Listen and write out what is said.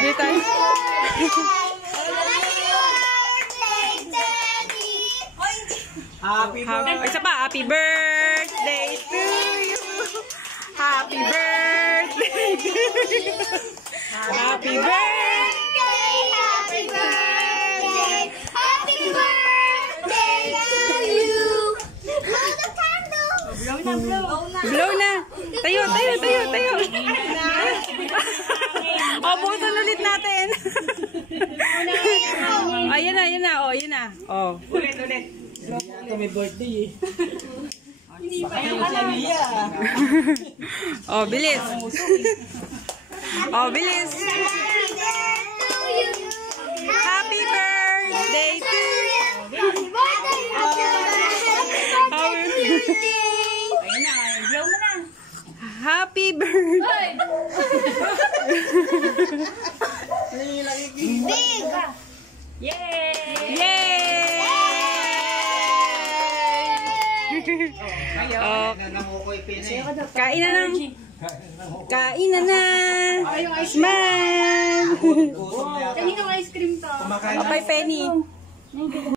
Dito tayo. Isa pa, happy birthday to you. Happy birthday to you. Happy birthday, happy birthday, happy birthday to you. Blow the candle. Blow na. Tayo. Bukusan ulit natin. Ayan na. Ulit. Ito may birthday eh. Bilis. Bilis. Happy birthday to you. Happy birthday. Big! Yay! Kain na. Smile. Kanina ice cream to. Kapay Penny.